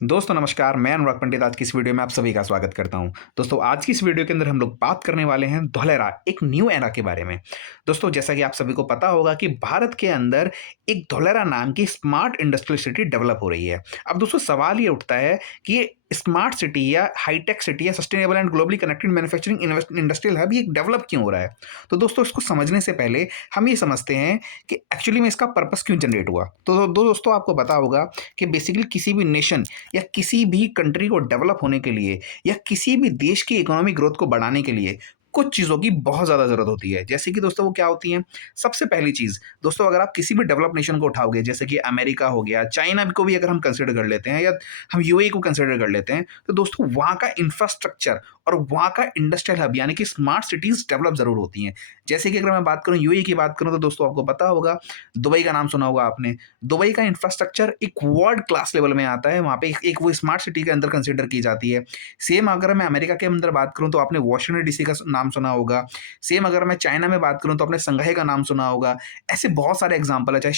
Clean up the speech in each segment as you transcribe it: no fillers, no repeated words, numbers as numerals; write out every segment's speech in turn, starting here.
दोस्तों नमस्कार, मैं अनुराग पंडित आज की इस वीडियो में आप सभी का स्वागत करता हूं। दोस्तों आज की इस वीडियो के अंदर हम लोग बात करने वाले हैं धोलेरा एक न्यू एरा के बारे में। दोस्तों जैसा कि आप सभी को पता होगा कि भारत के अंदर एक धोलेरा नाम की स्मार्ट इंडस्ट्रियल सिटी डेवलप हो रही है। अब दोस्तों सवाल ये उठता है कि ये स्मार्ट सिटी या हाईटेक सिटी या sustainable and globally connected manufacturing industrial hub ये डेवलप क्यों हो रहा है। तो दोस्तों इसको समझने से पहले हम ये समझते हैं कि एक्चुअली में इसका पर्पस क्यों जनरेट हुआ। तो दोस्तों आपको पता होगा कि बेसिकली किसी भी नेशन या किसी भी कंट्री को डेवलप होने के लिए या किसी भी देश की इकोनॉमिक ग्रोथ को बढ़ाने के लिए कुछ चीज़ों की बहुत ज़्यादा ज़रूरत होती है। जैसे कि दोस्तों वो क्या होती हैं? सबसे पहली चीज़ दोस्तों अगर आप किसी भी डेवलप नेशन को उठाओगे जैसे कि अमेरिका हो गया, चाइना को भी अगर हम कंसीडर कर लेते हैं या हम यूएई को कंसीडर कर लेते हैं, तो दोस्तों वहाँ का इंफ्रास्ट्रक्चर और वहाँ का इंडस्ट्रियल हब यानी कि स्मार्ट सिटीज़ डेवलप ज़रूर होती हैं। जैसे कि अगर मैं बात करूँ यूएई की बात करूँ तो दोस्तों आपको पता होगा, दुबई का नाम सुना होगा आपने। दुबई का इंफ्रास्ट्रक्चर एक वर्ल्ड क्लास लेवल में आता है, वहाँ पे एक वो स्मार्ट सिटी के अंदर कंसीडर की जाती है। सेम अगर मैं अमेरिका के अंदर बात करूँ तो आपने वॉशिंगटन डीसी का नाम सुना होगा। सेम अगर मैं चाइना में बात करूँ तो आपने संघाई का नाम सुना होगा। ऐसे बहुत सारे एग्जाम्पल है, चाहे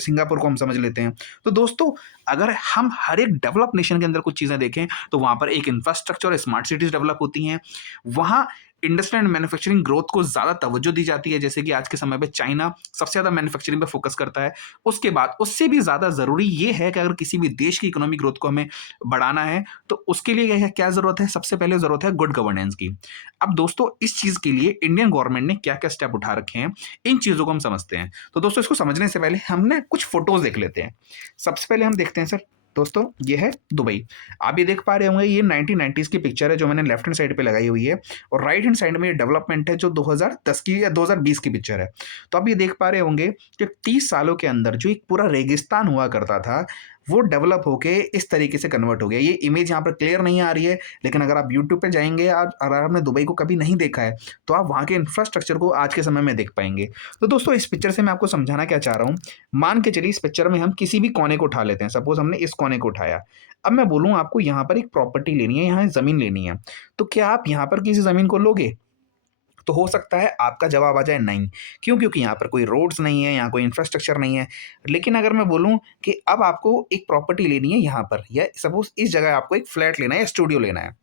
सिंगापुर को हम समझ लेते हैं। तो दोस्तों अगर हम हर एक डेवलप नेशन के अंदर कुछ चीज़ें देखें तो वहाँ पर एक इंफ्रास्ट्रक्चर और स्मार्ट सिटीज़ डेवलप होती हैं। वहाँ इंडस्ट्री एंड मैन्युफैक्चरिंग ग्रोथ को ज़्यादा तवज्जो दी जाती है। जैसे कि आज के समय पे चाइना सबसे ज़्यादा मैन्युफैक्चरिंग पे फोकस करता है। उसके बाद उससे भी ज़्यादा ज़रूरी ये है कि अगर किसी भी देश की इकोनॉमिक ग्रोथ को हमें बढ़ाना है तो उसके लिए क्या ज़रूरत है? सबसे पहले ज़रूरत है गुड गवर्नेंस की। अब दोस्तों इस चीज़ के लिए इंडियन गवर्नमेंट ने क्या-क्या स्टेप उठा रखे हैं, इन चीज़ों को हम समझते हैं। तो दोस्तों इसको समझने से पहले हम ना कुछ फ़ोटोज़ देख लेते हैं। सबसे पहले हम देखते हैं सर, दोस्तों ये है दुबई। आप ये देख पा रहे होंगे ये 1990s की पिक्चर है जो मैंने लेफ्ट हैंड साइड पे लगाई हुई है और राइट हैंड साइड में ये डेवलपमेंट है जो 2010 की या 2020 की पिक्चर है। तो आप ये देख पा रहे होंगे कि 30 सालों के अंदर जो एक पूरा रेगिस्तान हुआ करता था, वो डेवलप होके इस तरीके से कन्वर्ट हो गया। ये इमेज यहाँ पर क्लियर नहीं आ रही है, लेकिन अगर आप यूट्यूब पे जाएँगे अगर आपने दुबई को कभी नहीं देखा है, तो आप वहाँ के इंफ्रास्ट्रक्चर को आज के समय में देख पाएँगे। तो दोस्तों इस पिक्चर से मैं आपको समझाना क्या चाह रहा हूँ, मान के चलिए इस पिक्चर में हम किसी भी कोने को उठा लेते हैं। सपोज़ हमने इस कोने को उठाया। अब मैं बोलूँ आपको यहाँ पर एक प्रॉपर्टी लेनी है, यहाँ ज़मीन लेनी है। तो क्या आप यहाँ पर किसी ज़मीन को लोगे? तो हो सकता है आपका जवाब आ जाए नहीं। क्यों? क्योंकि यहाँ पर कोई रोड्स नहीं है, यहाँ कोई इंफ्रास्ट्रक्चर नहीं है। लेकिन अगर मैं बोलूँ कि अब आपको एक प्रॉपर्टी लेनी है यहाँ पर या सपोज़ इस जगह आपको एक फ्लैट लेना है या स्टूडियो लेना है।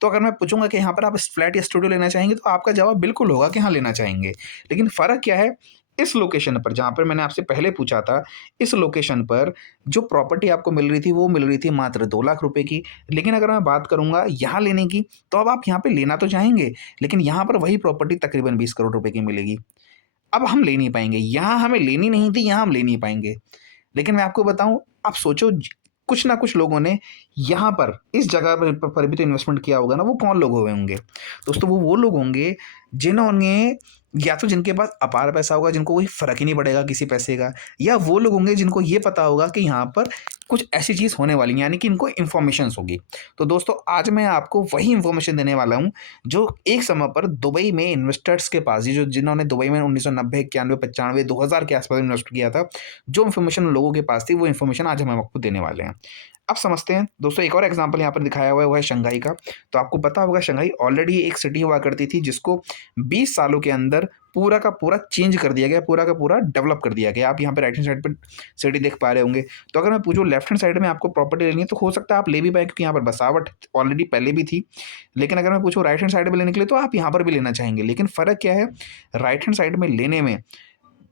तो अगर मैं पूछूँगा कि यहाँ पर आप फ्लैट या स्टूडियो लेना चाहेंगे तो आपका जवाब बिल्कुल होगा कि हाँ, लेना चाहेंगे। लेकिन फ़र्क क्या है? इस लोकेशन पर जहाँ पर मैंने आपसे पहले पूछा था, इस लोकेशन पर जो प्रॉपर्टी आपको मिल रही थी वो मिल रही थी मात्र 2 लाख रुपए की। लेकिन अगर मैं बात करूँगा यहाँ लेने की, तो अब आप यहाँ पे लेना तो चाहेंगे, लेकिन यहाँ पर वही प्रॉपर्टी तकरीबन 20 करोड़ रुपए की मिलेगी। अब हम ले नहीं पाएँगे, यहाँ हमें लेनी नहीं थी, यहाँ हम ले नहीं पाएँगे। लेकिन मैं आपको बताऊँ, आप सोचो कुछ ना कुछ लोगों ने यहाँ पर इस जगह पर भी तो इन्वेस्टमेंट किया होगा ना, वो कौन लोग हुए होंगे? दोस्तों वो लोग होंगे जिन्होंने या तो जिनके पास अपार पैसा होगा, जिनको कोई फ़र्क ही नहीं पड़ेगा किसी पैसे का, या वो लोग होंगे जिनको ये पता होगा कि यहाँ पर कुछ ऐसी चीज़ होने वाली है, यानी कि इनको इन्फॉर्मेशंस होगी। तो दोस्तों आज मैं आपको वही इन्फॉर्मेशन देने वाला हूँ, जो एक समय पर दुबई में इन्वेस्टर्स के पास ही जो जिन्होंने दुबई में 1990, 91, 95, 2000 के आस-पास इन्वेस्ट किया था, जो इन्फॉर्मेशन उन लोगों के पास थी, वो इन्फॉर्मेशन आज हम आपको देने वाले हैं। अब समझते हैं दोस्तों, एक और एग्ज़ाम्पल यहाँ पर दिखाया हुआ है, वो है शंघाई का। तो आपको पता होगा शंघाई ऑलरेडी एक सिटी हुआ करती थी जिसको 20 सालों के अंदर पूरा का पूरा चेंज कर दिया गया, पूरा का पूरा डेवलप कर दिया गया। आप यहाँ पे राइट हैंड साइड पे सिटी देख पा रहे होंगे। तो अगर मैं पूछूँ लेफ्ट हैंड साइड में आपको प्रॉपर्टी लेनी है तो हो सकता है आप ले भी पाएँ, क्योंकि यहाँ पर बसावट ऑलरेडी पहले भी थी। लेकिन अगर मैं पूछूँ राइट हैंड साइड में लेने के लिए तो आप यहाँ पर भी लेना चाहेंगे। लेकिन फ़र्क क्या है? राइट हैंड साइड में लेने में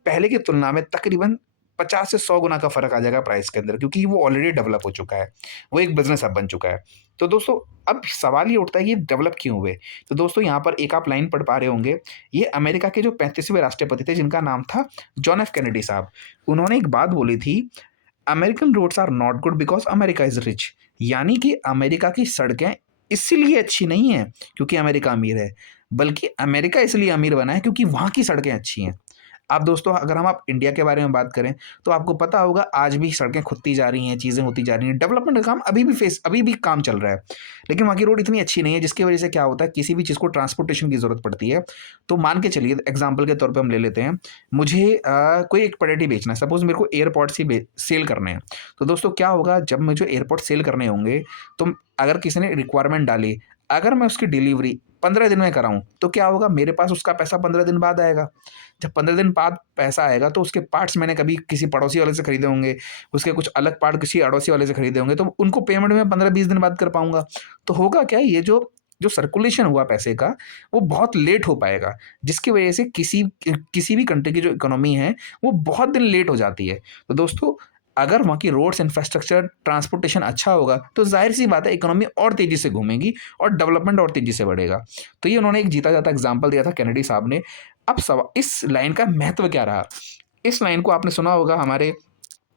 पहले की तुलना में तकरीबन 50 से 100 गुना का फ़र्क आ जाएगा प्राइस के अंदर, क्योंकि वो ऑलरेडी डेवलप हो चुका है। वो एक बिज़नेस हब बन चुका है। तो दोस्तों अब सवाल ये उठता है कि ये डेवलप क्यों हुए? तो दोस्तों यहाँ पर एक आप लाइन पढ़ पा रहे होंगे, ये अमेरिका के जो 35वें राष्ट्रपति थे जिनका नाम था जॉन एफ कैनेडी साहब। उन्होंने एक बात बोली थी, American roads are not good because America is rich. यानी कि अमेरिका की सड़कें इसीलिए अच्छी नहीं हैं क्योंकि अमेरिका अमीर है, बल्कि अमेरिका इसलिए अमीर बना है क्योंकि वहाँ की सड़कें अच्छी हैं। अब दोस्तों अगर हम आप इंडिया के बारे में बात करें तो आपको पता होगा आज भी सड़कें खुदती जा रही हैं, चीज़ें होती जा रही हैं, डेवलपमेंट का काम अभी भी काम चल रहा है। लेकिन वहाँ की रोड इतनी अच्छी नहीं है जिसकी वजह से क्या होता है, किसी भी चीज़ को ट्रांसपोर्टेशन की ज़रूरत पड़ती है। तो मान के चलिए एग्ज़ाम्पल के तौर पे हम ले लेते हैं, मुझे कोई एक प्रोडक्ट ही बेचना है, सपोज़ मेरे को एयरपॉड्स ही बे सेल करने हैं। तो दोस्तों क्या होगा, जब मुझे एयरपॉड्स सेल करने होंगे तो अगर किसी ने रिक्वायरमेंट डाली, अगर मैं उसकी डिलीवरी 15 दिन में कराऊँ, तो क्या होगा, मेरे पास उसका पैसा 15 दिन बाद आएगा। जब 15 दिन बाद पैसा आएगा तो उसके पार्ट्स मैंने कभी किसी पड़ोसी वाले से खरीदे होंगे, उसके कुछ अलग पार्ट किसी अड़ोसी वाले से खरीदे होंगे, तो उनको पेमेंट मैं 15-20 दिन बाद कर पाऊँगा। तो होगा क्या, ये जो जो सर्कुलेशन हुआ पैसे का, वो बहुत लेट हो पाएगा, जिसकी वजह से किसी भी कंट्री की जो इकोनॉमी है, वो बहुत दिन लेट हो जाती है। तो दोस्तों, अगर वहाँ की रोड्स, इंफ्रास्ट्रक्चर, ट्रांसपोर्टेशन अच्छा होगा, तो ज़ाहिर-सी बात है इकोनॉमी और तेज़ी से घूमेगी और डेवलपमेंट और तेज़ी से बढ़ेगा। तो ये उन्होंने एक जीता-जाता एग्ज़ाम्पल दिया था केनेडी साहब ने। अब इस लाइन का महत्व क्या रहा? इस लाइन को आपने सुना होगा, हमारे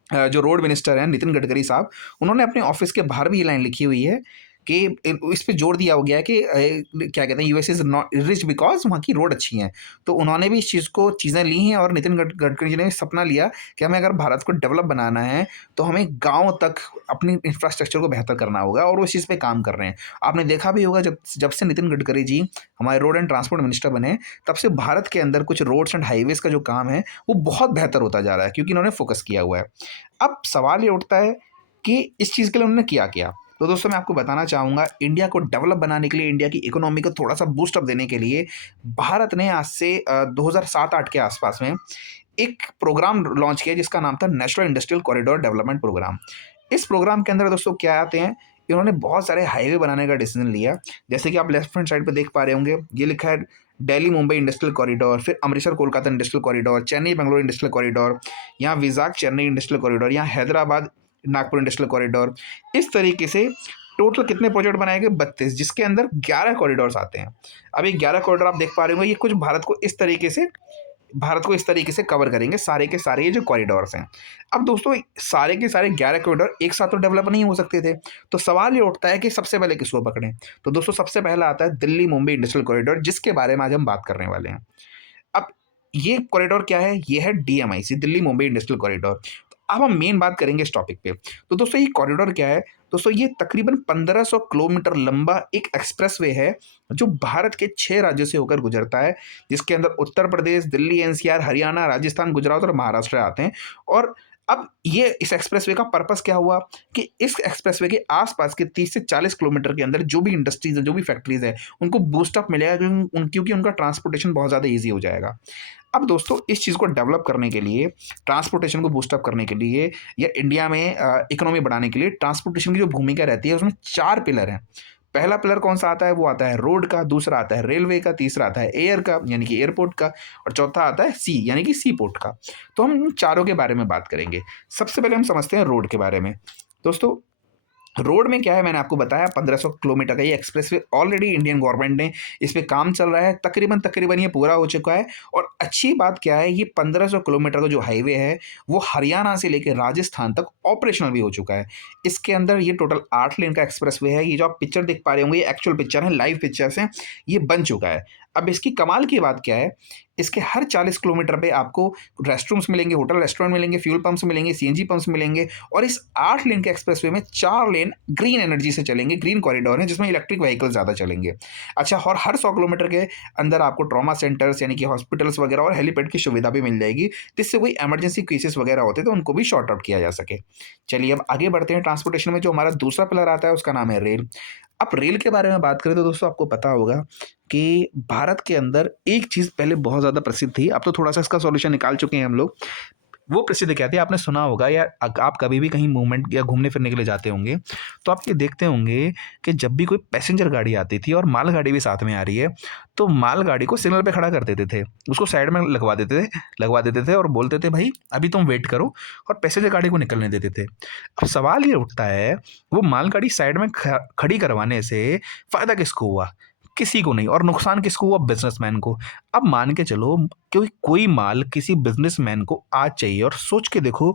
जो रोड मिनिस्टर हैं नितिन गडकरी साहब, उन्होंने अपने ऑफ़िस के बाहर भी ये लाइन लिखी हुई है कि इस पे जोर दिया हो गया है कि क्या कहते हैं, US is not rich because वहाँ की रोड अच्छी हैं। तो उन्होंने भी इस चीज़ें ली हैं और नितिन गडकरी जी ने भी सपना लिया कि हमें अगर भारत को डेवलप बनाना है, तो हमें गाँव तक अपनी इंफ्रास्ट्रक्चर को बेहतर करना होगा और वो इस चीज़ पे काम कर रहे हैं। आपने देखा भी होगा, जब जब से नितिन गडकरी जी हमारे रोड एंड ट्रांसपोर्ट मिनिस्टर बने, तब से भारत के अंदर कुछ रोड्स एंड हाइवेज़ का जो काम है, वो बहुत बेहतर होता जा रहा है, क्योंकि इन्होंने फ़ोकस किया हुआ है। अब सवाल ये उठता है कि इस चीज़ के लिए उन्होंने किया क्या? तो दोस्तों, मैं आपको बताना चाहूँगा, इंडिया को डेवलप बनाने के लिए, इंडिया की इकोनॉमी को थोड़ा-सा बूस्ट अप देने के लिए, भारत ने आज से 2007-8 के आसपास में एक प्रोग्राम लॉन्च किया जिसका नाम था national industrial corridor development program. इस प्रोग्राम के अंदर दोस्तों क्या आते हैं, इन्होंने बहुत सारे हाईवे बनाने का डिसीज़न लिया। जैसे कि आप लेफ्ट हैंड साइड पे देख पा रहे होंगे, ये लिखा है दिल्ली मुंबई इंडस्ट्रियल कॉरिडोर, फिर Amritsar Kolkata industrial corridor, Chennai Bengaluru industrial corridor, यहाँ विजाग चेन्नई इंडस्ट्रियल कॉरिडोर, यहाँ हैदराबाद नागपुर इंडस्ट्रियल कॉरिडोर। इस तरीके से टोटल कितने प्रोजेक्ट बनाए गए? 32, जिसके अंदर 11 कॉरिडोर्स आते हैं। अब ये 11 कॉरिडोर आप देख पा रहे होंगे, ये कुछ भारत को इस तरीके से कवर करेंगे, सारे के सारे ये जो कॉरिडोर्स हैं। अब दोस्तों, सारे के सारे 11 कॉरिडोर एक साथ तो डेवलप नहीं हो सकते थे, तो सवाल ये उठता है कि सबसे पहले किसको पकड़ें? तो दोस्तों, सबसे पहला आता है दिल्ली मुंबई इंडस्ट्रियल कॉरिडोर, जिसके बारे में आज हम बात करने वाले हैं। अब ये कॉरिडोर क्या है? ये है DMIC, Delhi Mumbai industrial corridor. तो अब हम मेन बात करेंगे इस टॉपिक पे। तो दोस्तों, ये कॉरिडोर क्या है? दोस्तों, ये तकरीबन 1500 किलोमीटर लंबा एक एक्सप्रेसवे है, जो भारत के 6 राज्यों से होकर गुजरता है, जिसके अंदर उत्तर प्रदेश, दिल्ली एनसीआर, हरियाणा, राजस्थान, गुजरात और महाराष्ट्र आते हैं। और अब ये इस एक्सप्रेसवे का पर्पस क्या हुआ कि इस एक्सप्रेसवे के आसपास के 30 से 40 किलोमीटर के अंदर जो भी इंडस्ट्रीज है, जो भी फैक्ट्रीज है, उनको बूस्ट अप मिलेगा, क्योंकि उनका ट्रांसपोर्टेशन बहुत ज़्यादा ईजी हो जाएगा। अब दोस्तों, इस चीज़ को डेवलप करने के लिए, ट्रांसपोर्टेशन को बूस्ट अप करने के लिए, या इंडिया में इकोनॉमी बढ़ाने के लिए ट्रांसपोर्टेशन की जो भूमिका रहती है, उसमें 4 पिलर हैं। पहला पिलर कौन-सा आता है? वो आता है रोड का, दूसरा आता है रेलवे का, तीसरा आता है एयर का यानी कि एयरपोर्ट का, और चौथा आता है सी यानी कि सी पोर्ट का। तो हम इन चारों के बारे में बात करेंगे। सबसे पहले हम समझते हैं रोड के बारे में। दोस्तों, रोड में क्या है, मैंने आपको बताया 1500 किलोमीटर का ये एक्सप्रेसवे ऑलरेडी इंडियन गवर्नमेंट ने इस पे काम चल रहा है, तकरीबन तकरीबन ये पूरा हो चुका है। और अच्छी बात क्या है, ये 1500 किलोमीटर का जो हाईवे है, वो हरियाणा से लेकर राजस्थान तक ऑपरेशनल भी हो चुका है। इसके अंदर ये टोटल 8 लेन का एक्सप्रेसवे है। ये जो आप पिक्चर देख पा रहे होंगे, ये एक्चुअल पिक्चर है, लाइव पिक्चर्स हैं, ये बन चुका है। अब इसकी कमाल की बात क्या है, इसके हर 40 किलोमीटर पे आपको रेस्टरूम्स मिलेंगे, होटल रेस्टोरेंट मिलेंगे, फ्यूल पंप्स मिलेंगे, सीएनजी पंप्स मिलेंगे, और इस 8 लेन के एक्सप्रेसवे में 4 लेन ग्रीन एनर्जी से चलेंगे, ग्रीन कॉरिडोर है, जिसमें इलेक्ट्रिक व्हीकल ज़्यादा चलेंगे। अच्छा, और हर 100 किलोमीटर के अंदर आपको ट्रॉमा सेंटर्स यानी कि हॉस्पिटल्स वगैरह और हेलीपैड की सुविधा भी मिल जाएगी, जिससे कोई इमरजेंसी केसेस वगैरह होते हैं तो उनको भी शॉर्ट आउट किया जा सके। चलिए, अब आगे बढ़ते हैं। ट्रांसपोर्टेशन में जो हमारा दूसरा पिलर आता है, उसका नाम है रेल। अब रेल के बारे में बात करें तो दोस्तों, आपको पता होगा कि भारत के अंदर एक चीज़ पहले बहुत ज़्यादा प्रसिद्ध थी, अब तो थोड़ा-सा इसका सॉल्यूशन निकाल चुके हैं हम लोग। वो प्रसिद्ध क्या थी, आपने सुना होगा, या आप कभी भी कहीं मूवमेंट या घूमने-फिरने के लिए जाते होंगे, तो आप ये देखते होंगे कि जब भी कोई पैसेंजर गाड़ी आती थी और मालगाड़ी भी साथ में आ रही है, तो मालगाड़ी को सिग्नल पे खड़ा कर देते थे। उसको साइड में लगवा देते थे और बोलते थे, "भई, अभी तुम वेट करो", और पैसेंजर गाड़ी को निकलने देते थे। अब सवाल ये उठता है, वो मालगाड़ी साइड में खड़ी करवाने से फ़ायदा किसको हुआ? किसी को नहीं, और नुकसान किसको हुआ? बिज़नेसमैन को। अब मान के चलो, क्योंकि कोई माल किसी बिज़नेसमैन को आज चाहिए, और सोच के देखो,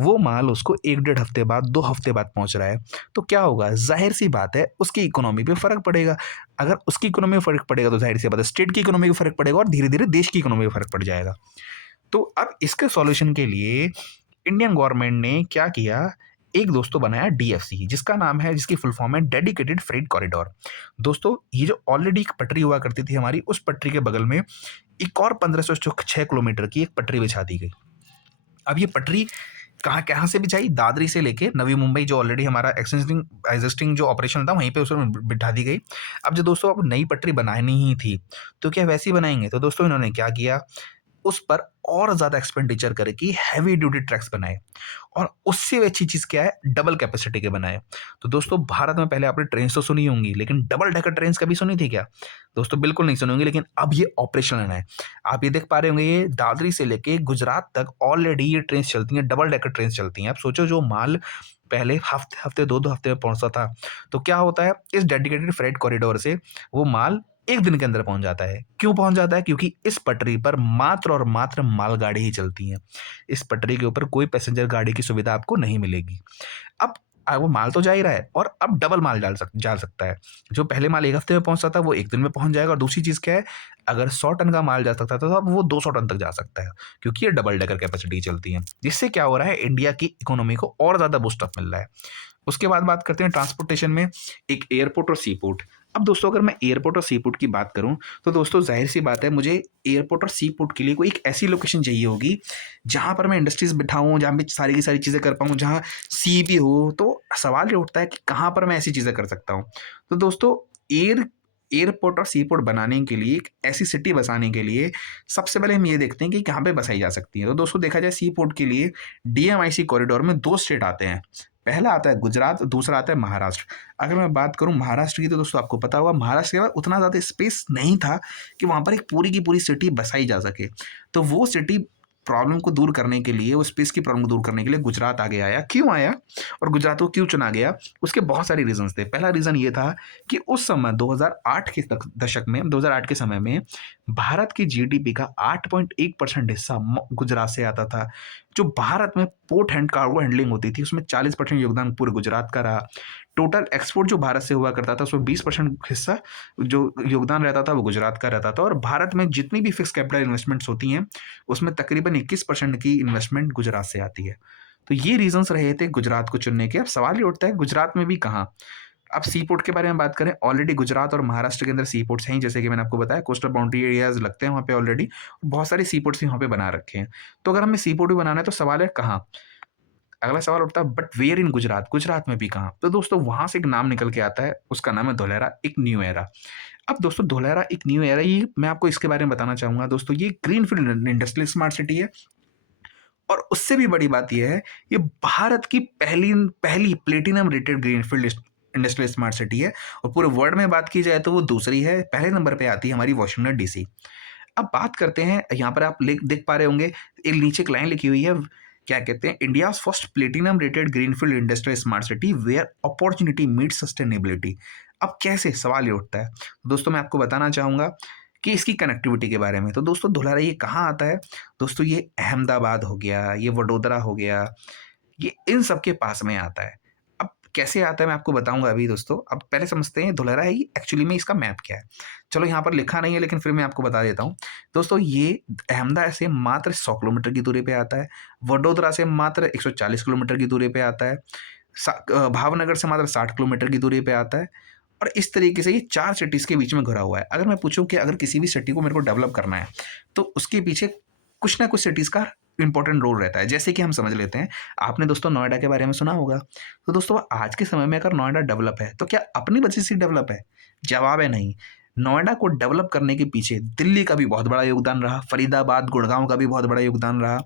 वो माल उसको 1 डेढ़ हफ्ते बाद, 2 हफ्ते बाद पहुँच रहा है, तो क्या होगा? ज़ाहिर-सी बात है, उसकी इकोनॉमी पे फ़र्क पड़ेगा। अगर उसकी इकोनॉमी में फ़र्क पड़ेगा, तो ज़ाहिर-सी बात है स्टेट की इकोनॉमी में फ़र्क पड़ेगा, और धीरे-धीरे देश की इकोनॉमी में फ़र्क पड़ जाएगा। तो अब इसके सॉल्यूशन के लिए इंडियन गवर्नमेंट ने क्या किया, एक दोस्तों बनाया डीएफसी, जिसका नाम है, जिसकी फुल फॉर्म है डेडिकेटेड फ्रेट कॉरिडोर। दोस्तों, ये जो ऑलरेडी एक पटरी हुआ करती थी हमारी, उस पटरी के बगल में एक और 1506 किलोमीटर की एक पटरी बिछा दी गई। अब ये पटरी कहाँ कहाँ से बिछाई? दादरी से लेके नवी मुंबई, जो ऑलरेडी हमारा एक्सिस्टिंग एग्जिस्टिंग जो ऑपरेशन था वहीं पे उसमें बिठा दी गई। अब जो दोस्तों अब नई पटरी बनानी ही थी, तो क्या वैसी बनाएँगे? तो दोस्तों इन्होंने क्या किया, उस पर और ज़्यादा एक्सपेंडिचर करके हैवी ड्यूटी ट्रैक्स बनाए और उससे भी अच्छी चीज़ क्या है, डबल कैपेसिटी के बनाए। तो दोस्तों भारत में पहले आपने ट्रेन्स तो सुनी होंगी, लेकिन डबल डेकर ट्रेन्स कभी सुनी थी क्या? दोस्तों बिल्कुल नहीं सुनी होंगी, लेकिन अब ये ऑपरेशनल है। आप ये देख पा रहे होंगे, ये दादरी से लेके गुजरात तक ऑलरेडी ये ट्रेन्स चलती हैं, डबल डेकर ट्रेन्स चलती हैं। आप सोचो, जो माल पहले हफ्ते 2-2 हफ्ते में पहुँचता था, तो क्या होता है, इस डेडिकेटेड फ्रेट कॉरिडोर से वो माल 1 दिन के अंदर पहुँच जाता है। क्यों पहुँच जाता है? क्योंकि इस पटरी पर मात्र और मात्र मालगाड़ी ही चलती हैं। इस पटरी के ऊपर कोई पैसेंजर गाड़ी की सुविधा आपको नहीं मिलेगी। अब वो माल तो जा ही रहा है और अब डबल माल जा सकता है। जो पहले माल 1 हफ्ते में पहुँचता था, वो 1 दिन में पहुँच जाएगा। और दूसरी चीज़ क्या है, अगर 100 टन का माल जा सकता था, तो अब वो 200 टन तक जा सकता है, क्योंकि ये डबल डेकर कैपेसिटी चलती है। जिससे क्या हो रहा है, इंडिया की इकोनॉमी को और ज़्यादा बूस्ट अप मिल रहा है। उसके बाद बात करते हैं ट्रांसपोर्टेशन में, एक एयरपोर्ट और सी पोर्ट। अब दोस्तों अगर मैं एयरपोर्ट और सी पोर्ट की बात करूं, तो दोस्तों ज़ाहिर-सी बात है, मुझे एयरपोर्ट और सी पोर्ट के लिए कोई एक ऐसी लोकेशन चाहिए होगी, जहाँ पर मैं इंडस्ट्रीज़ बिठाऊँ, जहाँ पे सारी की सारी चीज़ें कर पाऊँ, जहाँ सी भी हो। तो सवाल ये उठता है कि कहाँ पर मैं ऐसी चीज़ें कर सकता हूँ? तो दोस्तों एयरपोर्ट और सी पोर्ट बनाने के लिए, एक ऐसी सिटी बसाने के लिए, सबसे पहले हम ये देखते हैं कि कहाँ पे बसाई जा सकती है। तो दोस्तों देखा जाए, सी पोर्ट के लिए डीएमआईसी कॉरिडोर में 2 स्टेट आते हैं। पहला आता है गुजरात, दूसरा आता है महाराष्ट्र। अगर मैं बात करूँ महाराष्ट्र की, तो दोस्तों आपको पता होगा, महाराष्ट्र के पास उतना ज़्यादा स्पेस नहीं था कि वहाँ पर एक पूरी की पूरी सिटी बसाई जा सके। तो वो सिटी प्रॉब्लम को दूर करने के लिए, वो स्पेस की प्रॉब्लम को दूर करने के लिए गुजरात आगे आया। क्यों आया और गुजरात को क्यों चुना गया? उसके बहुत सारे रीज़न्स थे। पहला रीज़न ये था कि उस समय 2008 के दशक में, 2008 के समय में भारत की जीडीपी का 8.1% हिस्सा गुजरात से आता था। जो भारत में पोर्ट एंड कार्गो हैंडलिंग होती थी, उसमें 40% योगदान पूरे गुजरात का रहा। टोटल एक्सपोर्ट जो भारत से हुआ करता था, उसमें 20% हिस्सा जो योगदान रहता था, वो गुजरात का रहता था। और भारत में जितनी भी फिक्स कैपिटल इन्वेस्टमेंट्स होती हैं, उसमें तकरीबन 21% की इन्वेस्टमेंट गुजरात से आती है। तो ये रीजंस रहे थे गुजरात को चुनने के। अब सवाल ये उठता है, गुजरात में भी कहाँ? अब सी पोर्ट के बारे में बात करें, ऑलरेडी गुजरात और महाराष्ट्र के अंदर सी पोर्ट्स हैं, जैसे कि मैंने आपको बताया, कोस्टल बाउंड्री एरियाज लगते हैं वहाँ पे ऑलरेडी। बहुत सारे सी पोर्ट्स भी वहाँ पे बना रखे हैं। तो अगर हमें सी पोर्ट भी बनाना है, तो सवाल है कहाँ? अगला सवाल उठता है, बट वेयर इन गुजरात? गुजरात में भी कहाँ? तो दोस्तों वहाँ से एक नाम निकल के आता है, उसका नाम है धोलेरा, एक न्यू एरा। अब दोस्तों धोलेरा एक न्यू एरा, ये मैं आपको इसके बारे में बताना चाहूँगा। दोस्तों ये ग्रीनफील्ड इंडस्ट्रियल स्मार्ट सिटी है, और उससे भी बड़ी बात ये है, ये भारत की पहली पहली platinum rated greenfield industrial smart city है। और पूरे वर्ल्ड में बात की जाए, तो वो दूसरी है। पहले नंबर पे आती है हमारी वाशिंगटन डीसी। अब बात करते हैं, यहाँ पर आप देख पा रहे होंगे, एक नीचे एक लाइन लिखी हुई है, क्या कहते हैं, India first platinum rated greenfield industrial smart city where opportunity meet sustainability. अब कैसे? सवाल ये उठता है। दोस्तों मैं आपको बताना चाहूंगा कि इसकी कनेक्टिविटी के बारे में। तो दोस्तों धुलारा ये कहाँ आता है? दोस्तों ये अहमदाबाद हो गया, ये वडोदरा हो गया, ये इन सब के पास में आता है। अब कैसे आता है मैं आपको बताऊँगा अभी दोस्तों। अब पहले समझते हैं धुलेरा है एक्चुअली में इसका मैप क्या है। चलो यहाँ पर लिखा नहीं है, लेकिन फिर मैं आपको बता देता हूँ। दोस्तों ये अहमदाबाद से मात्र 100 किलोमीटर की दूरी पे आता है। वडोदरा से मात्र 140 किलोमीटर की दूरी पे आता है। भावनगर से मात्र 60 किलोमीटर की दूरी पे आता है। और इस तरीके से ये 4 सिटीज़ के बीच में घिरा हुआ है। अगर मैं पूछूँ कि अगर किसी भी सिटी को मेरे को डेवलप करना है, तो उसके पीछे कुछ ना कुछ सिटीज़ का इम्पोर्टेंट रोल रहता है। जैसे कि हम समझ लेते हैं, आपने दोस्तों नोएडा के बारे में सुना होगा। तो दोस्तों आज के समय में अगर नोएडा डेवलप है, तो क्या अपनी वजह से डेवलप है? जवाब है नहीं। नोएडा को डेवलप करने के पीछे दिल्ली का भी बहुत बड़ा योगदान रहा, फरीदाबाद, गुड़गाँव का भी बहुत बड़ा योगदान रहा,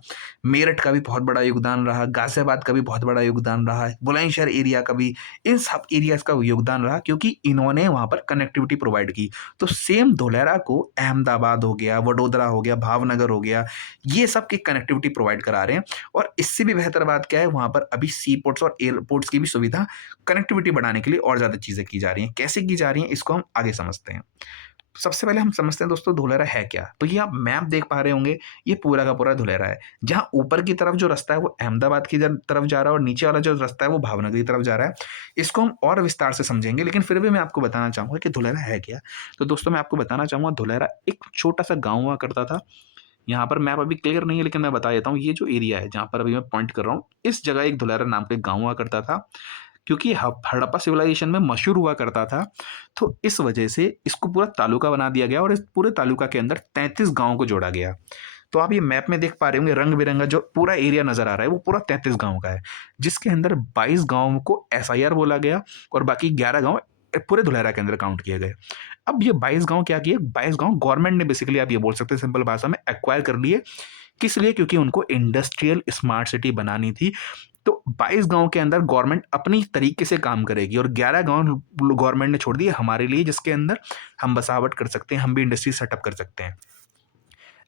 मेरठ का भी बहुत बड़ा योगदान रहा, गाज़ियाबाद का भी बहुत बड़ा योगदान रहा, बुलंदशहर एरिया का भी, इन सब एरियाज़ का योगदान रहा, क्योंकि इन्होंने वहाँ पर कनेक्टिविटी प्रोवाइड की। तो सेम धोलेरा को अहमदाबाद हो गया, वडोदरा हो गया, भावनगर हो गया, ये सब की कनेक्टिविटी प्रोवाइड करा रहे हैं। और इससे भी बेहतर बात क्या है, वहाँ पर अभी सी पोर्ट्स और एयरपोर्ट्स की भी सुविधा, कनेक्टिविटी बढ़ाने के लिए और ज़्यादा चीज़ें की जा रही हैं। कैसे की जा रही हैं, इसको हम आगे समझते हैं। सबसे पहले हम समझते हैं दोस्तों धुलेरा है क्या? तो ये आप मैप देख पा रहे होंगे, ये पूरा का पूरा धुलेरा है। जहाँ ऊपर की तरफ जो रास्ता है वो अहमदाबाद की तरफ जा रहा है, और नीचे वाला जो रास्ता है वो भावनगर की तरफ जा रहा है। इसको हम और विस्तार से समझेंगे, लेकिन फिर भी मैं आपको बताना चाहूँगा कि धुलेरा है क्या? तो दोस्तों मैं आपको बताना चाहूँगा, धुलेरा एक छोटा-सा गाँव हुआ करता था। यहाँ पर मैप अभी क्लियर नहीं है, लेकिन मैं बता देता हूँ, ये जो एरिया है जहाँ पर अभी मैं पॉइंट कर रहा हूँ, इस जगह एक धुलेरा नाम का एक गाँव हुआ करता था। क्योंकि हड़प्पा सिविलाइजेशन में मशहूर हुआ करता था, तो इस वजह से इसको पूरा तालुका बना दिया गया, और इस पूरे तालुका के अंदर 33 गाँव को जोड़ा गया। तो आप ये मैप में देख पा रहे होंगे रंग-बिरंगा जो पूरा एरिया नज़र आ रहा है, वो पूरा 33 गाँव का है, जिसके अंदर 22 गाँव को एसआईआर बोला गया और बाकी 11 गाँव पूरे धुलेरा के अंदर काउंट किए गए। अब ये 22 गाँव क्या किए, 22 गाँव गवर्नमेंट ने बेसिकली आप ये बोल सकते हैं सिंपल भाषा में एक्वायर कर लिए। किस लिए? क्योंकि उनको इंडस्ट्रियल स्मार्ट सिटी बनानी थी। तो 22 गाँव के अंदर गवर्नमेंट अपनी तरीके से काम करेगी और 11 गाँव गवर्नमेंट ने छोड़ दिए हमारे लिए, जिसके अंदर हम बसावट कर सकते हैं, हम भी इंडस्ट्री सेटअप कर सकते हैं।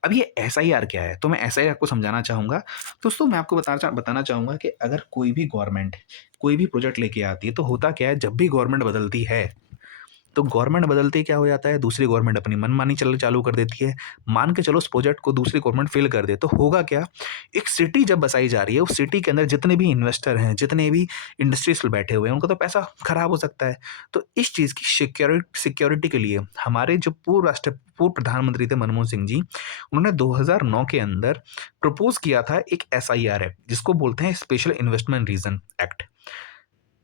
अब ये एसआईआर क्या है? तो मैं एसआईआर को समझाना चाहूँगा। दोस्तों मैं आपको बताना चाहूँगा कि अगर कोई भी गवर्नमेंट कोई भी प्रोजेक्ट लेके आती है, तो होता क्या है, जब भी गवर्नमेंट बदलती है तो गवर्नमेंट बदलते ही क्या हो जाता है, दूसरी गवर्नमेंट अपनी मनमानी चल चालू कर देती है। मान के चलो उस प्रोजेक्ट को दूसरी गवर्नमेंट फेल कर दे, तो होगा क्या? एक सिटी जब बसाई जा रही है, उस सिटी के अंदर जितने भी इन्वेस्टर हैं, जितने भी इंडस्ट्रियल बैठे हुए हैं, उनका तो पैसा खराब हो सकता है। तो इस चीज़ की सिक्योरिटी के लिए हमारे जो पूर्व प्रधानमंत्री थे मनमोहन सिंह जी, उन्होंने 2009 के अंदर प्रपोज़ किया था एक एसआईआर एक्ट, जिसको बोलते हैं स्पेशल इन्वेस्टमेंट रीजन एक्ट।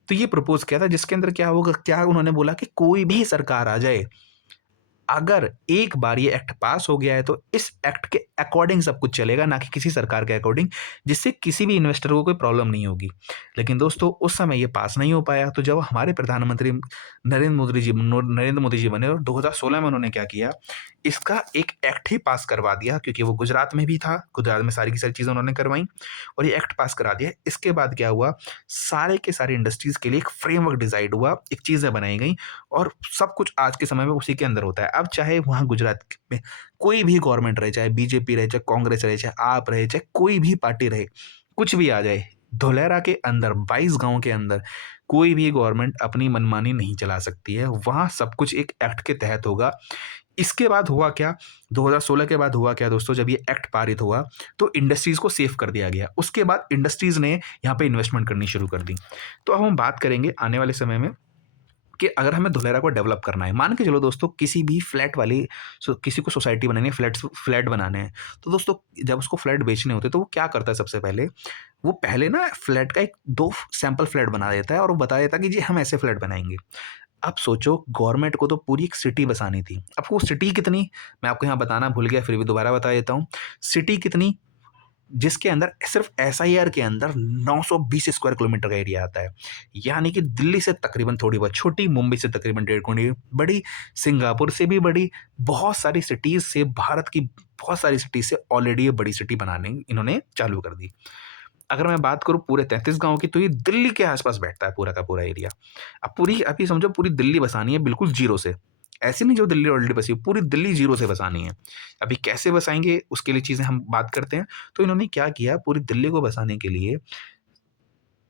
तो ये प्रपोज़ किया था, जिसके अंदर क्या होगा, क्या उन्होंने बोला कि कोई भी सरकार आ जाए, अगर एक बार ये एक्ट पास हो गया है तो इस एक्ट के अकॉर्डिंग सब कुछ चलेगा, ना कि किसी सरकार के अकॉर्डिंग, जिससे किसी भी इन्वेस्टर को कोई प्रॉब्लम नहीं होगी। लेकिन दोस्तों उस समय ये पास नहीं हो पाया, तो जब हमारे प्रधानमंत्री नरेंद्र मोदी जी बने और 2016 में उन्होंने क्या किया, इसका एक एक्ट ही पास करवा दिया, क्योंकि वो गुजरात में भी था, गुजरात में सारी की सारी चीज़ें उन्होंने करवाई और ये एक्ट पास करा दिया। इसके बाद क्या हुआ, सारे के सारे इंडस्ट्रीज़ के लिए एक फ्रेमवर्क डिसाइड हुआ, एक चीज़ें बनाई गई और सब कुछ आज के समय में उसी के अंदर होता है। अब चाहे वहाँ गुजरात में कोई भी गवर्नमेंट रहे, चाहे बीजेपी रहे, चाहे कांग्रेस रहे, चाहे आप रहे, चाहे कोई भी पार्टी रहे, कुछ भी आ जाए, धुलेरा के अंदर 22 गाँव के अंदर कोई भी गवर्नमेंट अपनी मनमानी नहीं चला सकती है। वहाँ सब कुछ एक एक्ट के तहत होगा। इसके बाद हुआ क्या, 2016 के बाद हुआ क्या दोस्तों, जब ये एक्ट पारित हुआ, तो इंडस्ट्रीज़ को सेफ कर दिया गया। उसके बाद इंडस्ट्रीज़ ने यहाँ पे इन्वेस्टमेंट करनी शुरू कर दी। तो अब हम बात करेंगे आने वाले समय में कि अगर हमें धुलेरा को डेवलप करना है, मान के चलो दोस्तों किसी भी फ्लैट वाली किसी को सोसाइटी बनानी है, फ्लैट बनाने हैं, तो दोस्तों जब उसको फ्लैट बेचने होते हैं तो वो क्या करता है, सबसे पहले वो पहले ना फ्लैट का एक दो सैंपल फ्लैट बना देता है और वो बता देता है कि जी हम ऐसे फ्लैट बनाएंगे। अब सोचो गवर्नमेंट को तो पूरी एक सिटी बसानी थी। अब वो सिटी कितनी, मैं आपको यहाँ बताना भूल गया, फिर भी दोबारा बता देता हूँ। सिटी कितनी, जिसके अंदर सिर्फ एसआईआर के अंदर 920 स्क्वायर किलोमीटर का एरिया आता है। यानी कि दिल्ली से तकरीबन थोड़ी बहुत छोटी, मुंबई से तकरीबन 1.5 गुनी बड़ी, सिंगापुर से भी बड़ी, बहुत सारी सिटीज़ से, भारत की बहुत सारी सिटी से ऑलरेडी ये बड़ी सिटी बनाने इन्होंने चालू कर दी। अगर मैं बात करूँ पूरे 33 गाँव की, तो ये दिल्ली के आस-पास बैठता है पूरा का पूरा एरिया। अब ये समझो पूरी दिल्ली बसानी है बिल्कुल ज़ीरो से। ऐसे नहीं जो दिल्ली ऑलरेडी बसी है, पूरी दिल्ली ज़ीरो से बसानी है। अभी कैसे बसाएँगे उसके लिए चीज़ें हम बात करते हैं। तो इन्होंने क्या किया, पूरी दिल्ली को बसाने के लिए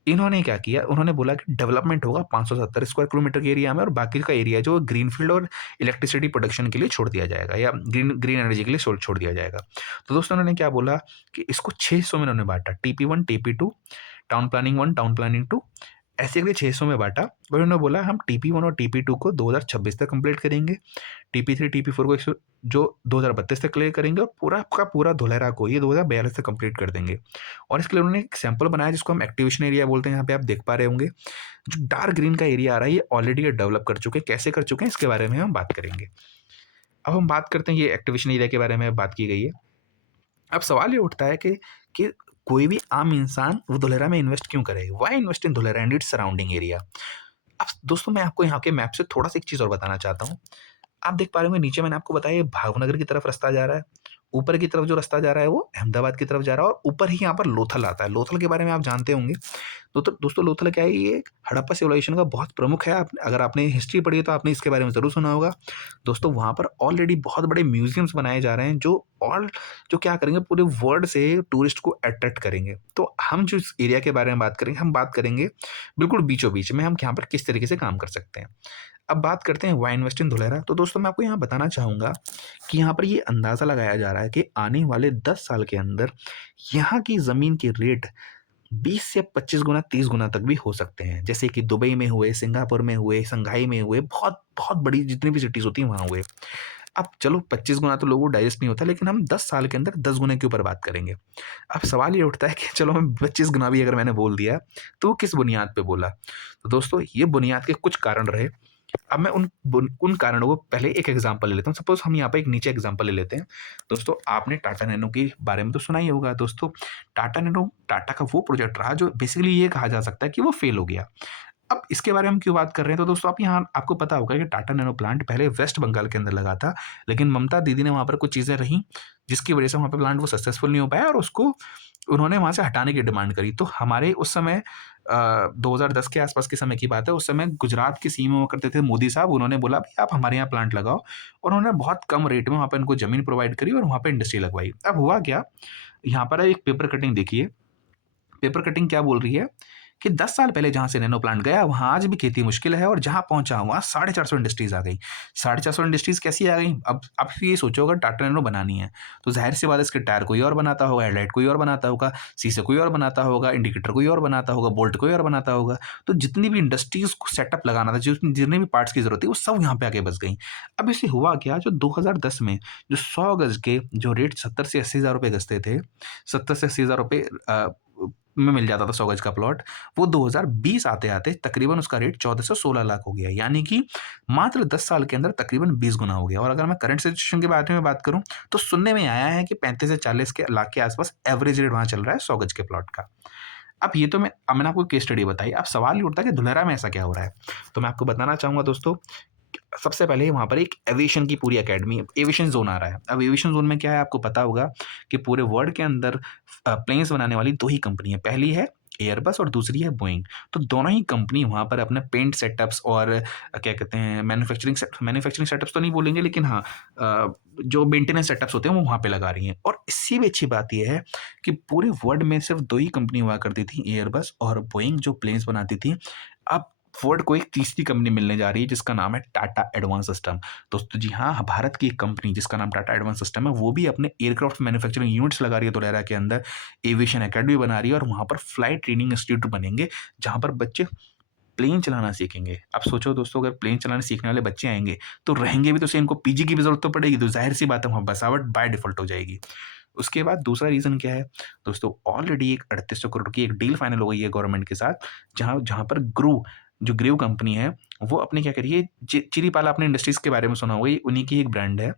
इन्होंने क्या किया, उन्होंने बोला कि डेवलपमेंट होगा 570 स्क्वायर किलोमीटर के एरिया में और बाकी का एरिया जो ग्रीनफ़ील्ड और इलेक्ट्रिसिटी प्रोडक्शन के लिए छोड़ दिया जाएगा या ग्रीन ग्रीन एनर्जी के लिए छोड़ दिया जाएगा। तो दोस्तों उन्होंने क्या बोला कि इसको 6 हिस्सों में उन्होंने बाँटा, TP 1, TP 2, town planning 1, town planning 2, ऐसे करके 6 हिस्सों में बाँटा और उन्होंने बोला हम टीपी 1 और टीपी 2 को 2026 तक कंप्लीट करेंगे। टीपी 3, टीपी 4 को जो 2032 तक क्लियर करेंगे और पूरा का पूरा धुलेरा को ये 2042 तक कंप्लीट कर देंगे। और इसके लिए उन्होंने एक सैंपल बनाया जिसको हम एक्टिवेशन एरिया बोलते हैं, यहाँ पे आप देख पा रहे होंगे। जो डार्क ग्रीन का एरिया आ रहा है ये ऑलरेडी ये डेवलप कर चुके हैं, कैसे कर चुके हैं इसके बारे में हम बात करेंगे। अब हम बात करते हैं, ये एक्टिवेशन एरिया के बारे में बात की गई है। अब सवाल ये उठता है कि कोई भी आम इंसान वो धुलेरा में इन्वेस्ट क्यों करे? Why invest in Dholera and its surrounding area? अब दोस्तों मैं आपको यहाँ के मैप से थोड़ा-सा एक चीज़ और बताना चाहता हूँ। आप देख पा रहे होंगे नीचे मैंने आपको बताया ये भावनगर की तरफ रास्ता जा रहा है। ऊपर की तरफ जो रास्ता जा रहा है वो अहमदाबाद की तरफ जा रहा है और ऊपर ही यहाँ पर लोथल आता है। लोथल के बारे में आप जानते होंगे। तो दोस्तों लोथल क्या है, ये एक हड़प्पा सिविलाइजेशन का बहुत प्रमुख है। अगर आपने हिस्ट्री पढ़ी है तो आपने इसके बारे में ज़रूर सुना होगा। दोस्तों वहाँ पर ऑलरेडी बहुत बड़े म्यूज़ियम्स बनाए जा रहे हैं जो क्या करेंगे, पूरे वर्ल्ड से टूरिस्ट को अट्रैक्ट करेंगे। तो हम जो इस एरिया के बारे में बात करेंगे, हम बात करेंगे बिल्कुल बीचों-बीच में हम यहाँ पर किस तरीके से काम कर सकते हैं। अब बात करते हैं व्हाई इन्वेस्ट इन धुलेरा। तो दोस्तों मैं आपको यहाँ बताना चाहूँगा कि यहाँ पर ये अंदाज़ा लगाया जा रहा है कि आने वाले 10 साल के अंदर यहाँ की ज़मीन के रेट 20 से 25 गुना, 30 गुना तक भी हो सकते हैं। जैसे कि दुबई में हुए, सिंगापुर में हुए, शंघाई में हुए, बहुत बहुत बड़ी जितनी भी सिटीज़ होती हैं वहाँ हुए। अब चलो 25 गुना तो लोगों को डाइजेस्ट नहीं होता, लेकिन हम 10 साल के अंदर 10 गुने के ऊपर बात करेंगे। अब सवाल ये उठता है कि चलो हम 25 गुना भी अगर मैंने बोल दिया, तो वो किस बुनियाद पे बोला? तो दोस्तों ये बुनियाद के कुछ कारण रहे। अब मैं उन कारणों को पहले एक एग्जांपल ले लेता हूँ। सपोज़ हम यहाँ पे एक नीचे एग्जांपल ले लेते हैं। दोस्तों आपने टाटा नैनो के बारे में तो सुना ही होगा दोस्तों। टाटा नैनो टाटा का वो प्रोजेक्ट रहा जो बेसिकली ये कहा जा सकता है कि वो फेल हो गया। अब इसके बारे में हम क्यों बात कर रहे हैं? तो दोस्तों आप यहाँ आपको पता होगा कि टाटा नैनो प्लांट पहले वेस्ट बंगाल के अंदर लगा था, लेकिन ममता दीदी ने वहाँ पर कुछ चीज़ें रहीं, जिसकी वजह से वहाँ पे प्लांट वो सक्सेसफुल नहीं हो पाया और उसको उन्होंने वहाँ से हटाने की डिमांड करी। तो हमारे उस समय 2010 के आसपास के समय की बात है, उस समय गुजरात के सीएम हुआ करते थे मोदी साहब, उन्होंने बोला भई आप हमारे यहाँ प्लांट लगाओ और उन्होंने बहुत कम रेट में वहाँ पे उनको ज़मीन प्रोवाइड करी और वहाँ पे इंडस्ट्री लगवाई। अब हुआ क्या, यहाँ पर एक पेपर कटिंग देखिए, पेपर कटिंग क्या बोल रही है कि 10 साल पहले जहाँ से नैनो प्लांट गया, वहाँ आज भी खेती मुश्किल है और जहाँ पहुँचा वहाँ 450 इंडस्ट्रीज़ आ गई। 450 इंडस्ट्रीज़ कैसी आ गई? अब आप ये सोचो अगर टाटा नैनो बनानी है, तो ज़ाहिर-सी बात है इसके टायर कोई और बनाता होगा, हेडलाइट कोई और बनाता होगा, शीशे कोई और बनाता होगा, इंडिकेटर कोई और बनाता होगा, बोल्ट कोई और बनाता होगा। तो जितनी भी इंडस्ट्रीज़ को सेटअप लगाना था, जितने भी पार्ट्स की ज़रूरत थी, वो सब यहाँ पे आके बस गई। अब इससे हुआ क्या, जो 2010 में जो 100 गज़ के जो रेट 70 से 80 हज़ार रुपए गज़ थे, 70 से 80 हज़ार रुपए में मिल जाता था 100 गज का प्लॉट, वो 2020 आते-आते तकरीबन उसका रेट 14 से 16 लाख हो गया। यानी कि मात्र 10 साल के अंदर तकरीबन 20 गुना हो गया। और अगर मैं करंट सिचुएशन के बारे में बात करूँ, तो सुनने में आया है कि 35 से 40 के लाख के आसपास एवरेज रेट वहाँ चल रहा है 100 गज के प्लॉट का। अब ये तो मैंने आपको केस स्टडी बताई। अब सवाल ये उठता है कि धुलेरा में ऐसा क्या हो रहा है? तो मैं आपको बताना चाहूँगा दोस्तों, सबसे पहले वहाँ पर एक एविएशन की पूरी अकेडमी एविएशन ज़ोन आ रहा है। अब एविएशन ज़ोन में क्या है आपको पता होगा कि पूरे वर्ल्ड के अंदर प्लेन्स बनाने वाली 2 ही कंपनी है। पहली है एयरबस और दूसरी है बोइंग। तो दोनों ही कंपनी वहाँ पर अपने पेंट सेटअप्स और क्या कहते हैं मैन्युफैक्चरिंग सेटअप्स तो नहीं बोलेंगे, लेकिन हाँ जो मेंटेनेंस सेटअप्स होते हैं वो वहाँ पे लगा रही हैं। और इससे भी अच्छी बात ये है कि पूरे वर्ल्ड में सिर्फ़ 2 ही कंपनी हुआ करती थी, एयरबस और बोइंग जो प्लेन्स बनाती थी। अब फोर्ड को एक तीसरी कंपनी मिलने जा रही है जिसका नाम है टाटा एडवांस सिस्टम। दोस्तों जी हाँ, भारत की एक कंपनी जिसका नाम टाटा एडवांस सिस्टम है, वो भी अपने एयरक्राफ्ट मैन्युफैक्चरिंग यूनिट्स लगा रही है धुलेरा के अंदर, एविएशन एकेडमी बना रही है और वहाँ पर फ्लाइट ट्रेनिंग इंस्टीट्यूट बनेंगे, जहाँ पर बच्चे प्लेन चलाना सीखेंगे। अब सोचो दोस्तों, अगर प्लेन चलाना सीखने वाले बच्चे आएँगे, तो रहेंगे भी तो सही, इनको पीजी की भी ज़रूरत तो पड़ेगी, तो ज़ाहिर-सी बात है वहाँ बसावट बाय डिफ़ॉल्ट हो जाएगी। उसके बाद दूसरा रीज़न क्या है? दोस्तों ऑलरेडी एक 3800 करोड़ की एक डील फाइनल हो गई है गवर्नमेंट के साथ, जहाँ जहाँ पर जो ग्रू कंपनी है, वो अपनी क्या कर रही है, चिरीपाला आपने इंडस्ट्रीज़ के बारे में सुना होगा, ये उन्हीं की एक ब्रांड है।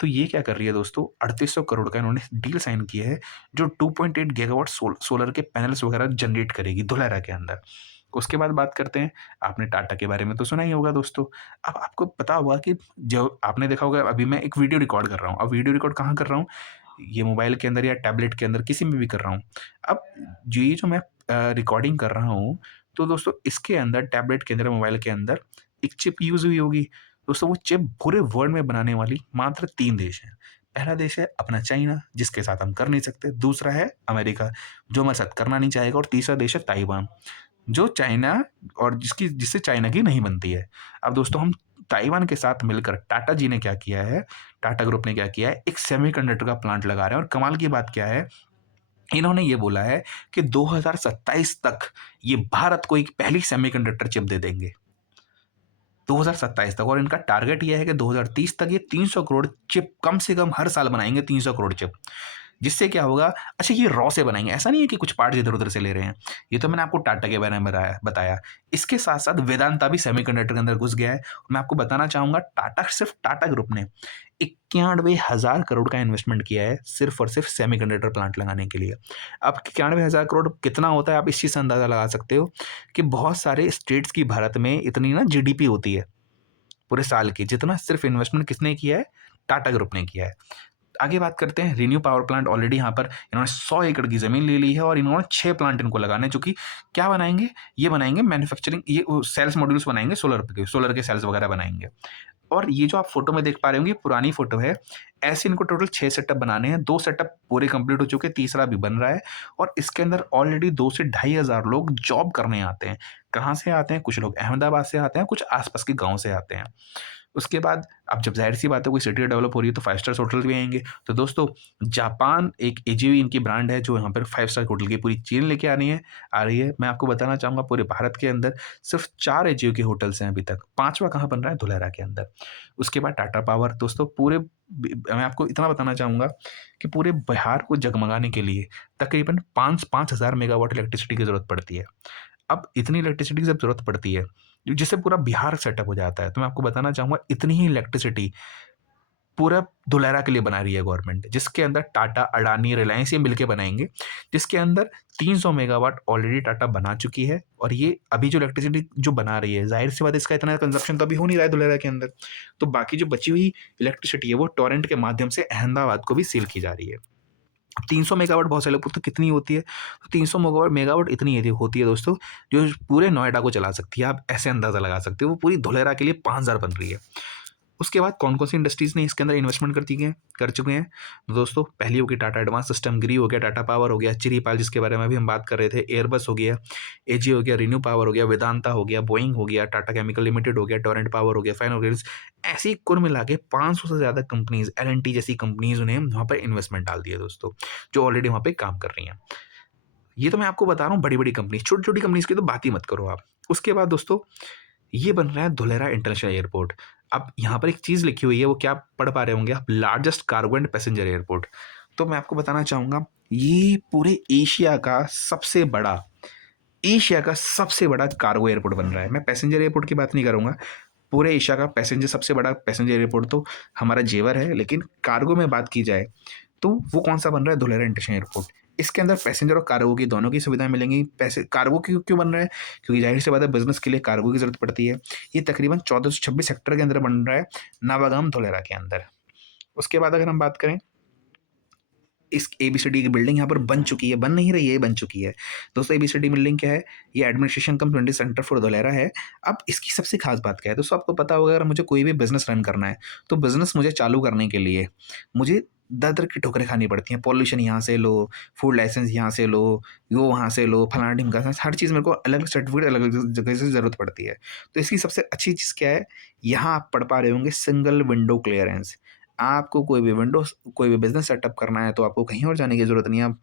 तो ये क्या कर रही है दोस्तों, 3800 करोड़ का इन्होंने डील साइन की है, जो 2.8 गीगावाट सोलर के पैनल्स वगैरह जनरेट करेगी धुलेरा के अंदर। उसके बाद बात करते हैं, आपने टाटा के बारे में तो सुना ही होगा दोस्तों। अब आपको पता होगा कि जो आपने देखा होगा, अभी मैं एक वीडियो रिकॉर्ड कर रहा हूँ। अब वीडियो रिकॉर्ड कहाँ कर रहा हूँ? ये मोबाइल के अंदर या टैबलेट के अंदर किसी में भी कर रहा हूँ। अब जो मैं रिकॉर्डिंग कर रहा हूँ, तो दोस्तों इसके अंदर टैबलेट के अंदर, मोबाइल के अंदर एक चिप यूज़ हुई होगी। दोस्तों वो चिप पूरे वर्ल्ड में बनाने वाली मात्र 3 देश हैं। पहला देश है अपना चाइना, जिसके साथ हम कर नहीं सकते। दूसरा है अमेरिका, जो हमारे साथ करना नहीं चाहेगा और तीसरा देश है ताइवान, जो चाइना और जिससे चाइना की नहीं बनती है। अब दोस्तों हम ताइवान के साथ मिलकर टाटा जी ने क्या किया है, टाटा ग्रुप ने क्या किया है, एक सेमीकंडक्टर का प्लांट लगा रहे हैं और कमाल की बात क्या है, इन्होंने ये बोला है कि 2027 तक ये भारत को एक पहली सेमीकंडक्टर चिप दे देंगे। 2027 तक, और इनका टारगेट ये है कि 2030 तक ये 300 करोड़ चिप कम से कम हर साल बनाएँगे, 300 करोड़ चिप। जिससे क्या होगा, अच्छा ये रॉ से बनाएँगे, ऐसा नहीं है कि कुछ पार्ट्स इधर-उधर से ले रहे हैं। ये तो मैंने आपको टाटा के बारे में बताया। इसके साथ-साथ वेदांता भी सेमीकंडक्टर के अंदर घुस गया है। मैं आपको बताना चाहूँगा, सिर्फ़ टाटा ग्रुप ने 91,000 करोड़ का इन्वेस्टमेंट किया है, सिर्फ़ और सिर्फ़ सेमीकंडक्टर प्लांट लगाने के लिए। अब 91,000 करोड़ कितना होता है, आप इस चीज़ से अंदाज़ा लगा सकते हो कि बहुत सारे स्टेट्स की भारत में इतनी ना जीडीपी होती है, पूरे साल की, जितना सिर्फ़ इन्वेस्टमेंट किसने किया है? टाटा ग्रुप ने किया है। आगे बात करते हैं, रिन्यू पावर प्लांट ऑलरेडी यहाँ पर इन्होंने 100 एकड़ की ज़मीन ले ली है और इन्होंने 6 प्लांट इनको लगाने हैं, जो कि क्या बनाएँगे? ये बनाएँगे मैन्युफैक्चरिंग, ये सेल्स मॉड्यूल्स बनाएँगे, सोलर के सेल्स वगैरह बनाएँगे। और ये जो आप फ़ोटो में देख पा रहे होंगे, ये पुरानी फ़ोटो है। ऐसे इनको टोटल 6 सेटअप बनाने हैं, 2 सेटअप पूरे कंप्लीट हो चुके हैं, तीसरा अभी बन रहा है और इसके अंदर ऑलरेडी 2 से ढाई हज़ार लोग जॉब करने आते हैं। कहाँ से आते हैं? कुछ लोग अहमदाबाद से आते हैं, कुछ आस-पास के गाँव से आते हैं। उसके बाद अब जब ज़ाहिर-सी बात है, कोई सिटी डेवलप हो रही है तो 5 स्टार होटल भी आएँगे। तो दोस्तों जापान एक एजीवी इनकी ब्रांड है, जो यहाँ पर 5 स्टार होटल की पूरी चेन लेके आ रही है। मैं आपको बताना चाहूँगा, पूरे भारत के अंदर सिर्फ़ 4 एजीओ के होटल्स हैं अभी तक। 5वाँ कहाँ बन रहा है? धुलेरा के अंदर। उसके बाद टाटा पावर, दोस्तों पूरे मैं आपको इतना बताना चाहूँगा कि पूरे बिहार को जगमगाने के लिए तकरीबन 5,000 मेगावाट इलेक्ट्रिसिटी की ज़रूरत पड़ती है। अब इतनी इलेक्ट्रिसिटी की जब ज़रूरत पड़ती है, जिससे पूरा बिहार सेटअप हो जाता है। तो मैं आपको बताना चाहूँगा इतनी ही इलेक्ट्रिसिटी पूरा धुलेरा के लिए बना रही है गवर्नमेंट, जिसके अंदर टाटा, अडानी, रिलायंस ये मिलके बनाएँगे, जिसके अंदर 300 मेगावाट ऑलरेडी टाटा बना चुकी है और ये अभी जो इलेक्ट्रिसिटी जो बना रही है, ज़ाहिर-सी बात है इसका इतना कंज़म्पशन तो अभी हो नहीं रहा है धुलेरा के अंदर। तो बाकी जो बची हुई इलेक्ट्रिसिटी है वो टोरेंट के माध्यम से अहमदाबाद को भी सेल की जा रही है। 300 मेगावाट बहुत सारे लोग पूछते हैं कितनी होती है? तो 300 मेगावाट मेगावाट इतनी यदि होती है दोस्तों, जो पूरे नोएडा को चला सकती है। आप ऐसे अंदाज़ा लगा सकते हो, वो पूरी धुलेरा के लिए 5000 बन रही है। उसके बाद कौन-कौन सी इंडस्ट्रीज़ ने इसके अंदर इन्वेस्टमेंट कर चुके हैं? तो दोस्तों पहली होगी टाटा एडवांस सिस्टम, ग्री हो गया, टाटा पावर हो गया, चिरीपाल जिसके बारे में अभी हम बात कर रहे थे, एयरबस हो गया, एजी हो गया, रिन्यू पावर हो गया, वेदांता हो गया, बोइंग हो गया, टाटा केमिकल लिमिटेड हो गया, टोरेंट पावर हो गया, फाइनल ग्रिड्स। ऐसी कुल मिला के 500 से ज़्यादा कंपनीज़, एल-एन-टी जैसी कंपनीज़ ने वहाँ पर इन्वेस्टमेंट डाल दी है दोस्तों, जो ऑलरेडी वहाँ पे काम कर रही हैं। ये तो मैं आपको बता रहा हूँ बड़ी-बड़ी कंपनीज़, छोटी-छोटी कंपनीज़ की तो बात ही मत करो आप। उसके बाद दोस्तों ये बन रहा है धुलेरा इंटरनेशनल एयरपोर्ट। अब यहाँ पर एक चीज़ लिखी हुई है, वो क्या आप पढ़ पा रहे होंगे आप, largest cargo and passenger airport. तो मैं आपको बताना चाहूँगा, ये पूरे एशिया का सबसे बड़ा कार्गो एयरपोर्ट बन रहा है। मैं पैसेंजर एयरपोर्ट की बात नहीं करूँगा, पूरे एशिया का सबसे बड़ा पैसेंजर एयरपोर्ट तो हमारा जेवर है, लेकिन कार्गो में बात की जाए तो वो कौन-सा बन रहा है? Dholera international airport. इसके अंदर पैसेंजर और कार्गो की दोनों की सुविधाएँ मिलेंगी। पैसे कार्गो क्यों क्यों बन रहा है? क्योंकि ज़ाहिर-सी बात है बिज़नेस के लिए कार्गो की ज़रूरत पड़ती है। ये तकरीबन 1426 हेक्टेयर के अंदर बन रहा है, नवागाम धुलेरा के अंदर। उसके बाद अगर हम बात करें, इस एबीसीडी की बिल्डिंग यहाँ पर बन चुकी है, बन नहीं रही है, ये बन चुकी है। दोस्तों एबीसीडी बिल्डिंग क्या है? ये administration come training centre for Dholera है। अब इसकी सबसे खास बात क्या है? दोस्तों आपको पता होगा, अगर मुझे कोई भी बिज़नेस रन करना है, तो बिज़नेस मुझे चालू करने के लिए मुझे दर-दर की ठोकरें खानी पड़ती हैं। पॉल्यूशन यहाँ से लो, फूड लाइसेंस यहाँ से लो, वो वहाँ से लो, फलाना-ढिमका, हर चीज़ मेरे को अलग सर्टिफ़िकेट अलग-अलग जगह से ज़रूरत पड़ती है। तो इसकी सबसे अच्छी चीज़ क्या है? यहाँ आप पढ़ पा रहे होंगे सिंगल विंडो क्लीयरेंस। आपको कोई भी बिज़नेस सेटअप करना है तो आपको कहीं और जाने की ज़रूरत नहीं है। आप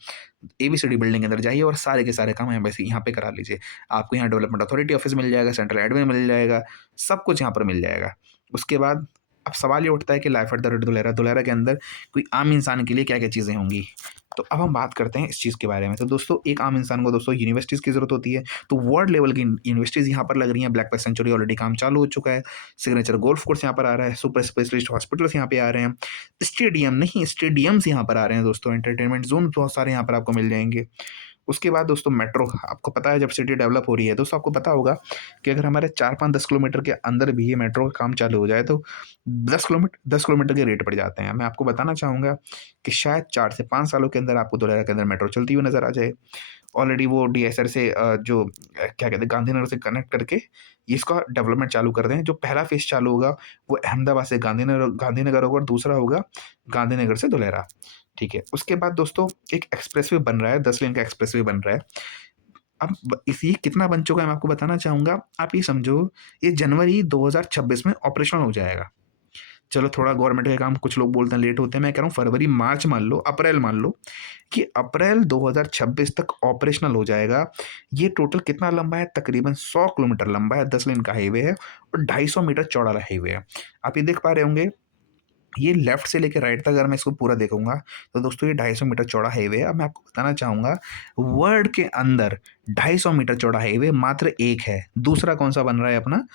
एबीसीडी बिल्डिंग के अंदर जाइए और सारे के सारे काम यहाँ पे करा लीजिए। आपको यहाँ डेवलपमेंट अथॉरिटी ऑफ़िस मिल जाएगा, सेंट्रल एडमिन मिल जाएगा, सब कुछ यहाँ पर मिल जाएगा। उसके बाद अब सवाल ये उठता है कि life at the rate Dholera, Dholera के अंदर कोई आम इंसान के लिए क्या-क्या चीज़ें होंगी? तो अब हम बात करते हैं इस चीज़ के बारे में। तो दोस्तों एक आम इंसान को दोस्तों यूनिवर्सिटीज़ की ज़रूरत होती है, तो वर्ल्ड लेवल की यूनिवर्सिटीज़ यहाँ पर लग रही हैं। ब्लैक पैक सेंचुरी ऑलरेडी काम चालू हो चुका है। सिग्नेचर गोल्फ कोर्स यहाँ पर आ रहा है, सुपर स्पेशलिस्ट हॉस्पिटल्स यहाँ पे आ रहे हैं। स्टेडियम नहीं, स्टेडियम्स यहाँ पर आ रहे हैं दोस्तों, एंटरटेनमेंट ज़ोन बहुत सारे यहाँ पर आपको मिल जाएँगे। उसके बाद दोस्तों मेट्रो, आपको पता है जब सिटी डेवलप हो रही है दोस्तों, आपको पता होगा कि अगर हमारे 4-5-10 किलोमीटर के अंदर भी ये मेट्रो का काम चालू हो जाए तो 10 किलोमीटर के रेट पड़ जाते हैं। मैं आपको बताना चाहूँगा कि शायद 4 से 5 सालों के अंदर आपको धुलेरा के अंदर मेट्रो चलती हुई नज़र आ जाए। ऑलरेडी वो डीएसआर से क्या कहते हैं, गांधीनगर से कनेक्ट करके इसका डेवलपमेंट चालू कर दें। जो पहला फेज़ चालू होगा वो अहमदाबाद से गांधीनगर गांधीनगर होगा और दूसरा होगा गांधीनगर से धुलेरा। ठीक है। उसके बाद दोस्तों एक एक्सप्रेसवे बन रहा है, 10 लेन का एक्सप्रेसवे बन रहा है। अब इस ये कितना बन चुका है मैं आपको बताना चाहूँगा। आप ये समझो, ये जनवरी 2026 में ऑपरेशनल हो जाएगा। चलो थोड़ा गवर्नमेंट के काम कुछ लोग बोलते हैं लेट होते हैं, मैं कह रहा हूँ फरवरी, मार्च मान लो, अप्रैल मान लो कि अप्रैल 2026 तक ऑपरेशनल हो जाएगा। ये टोटल कितना लंबा है? तकरीबन 100 किलोमीटर लंबा है, 10 लेन का हाईवे है और 250 मीटर चौड़ा हाईवे है। आप ये देख पा रहे होंगे, ये लेफ्ट से लेके राइट तक अगर मैं इसको पूरा देखूँगा, तो दोस्तों ये 250 मीटर चौड़ा हाईवे है। अब मैं आपको बताना चाहूँगा, वर्ल्ड के अंदर 250 मीटर चौड़ा हाईवे मात्र एक है। दूसरा कौन-सा बन रहा है अपना?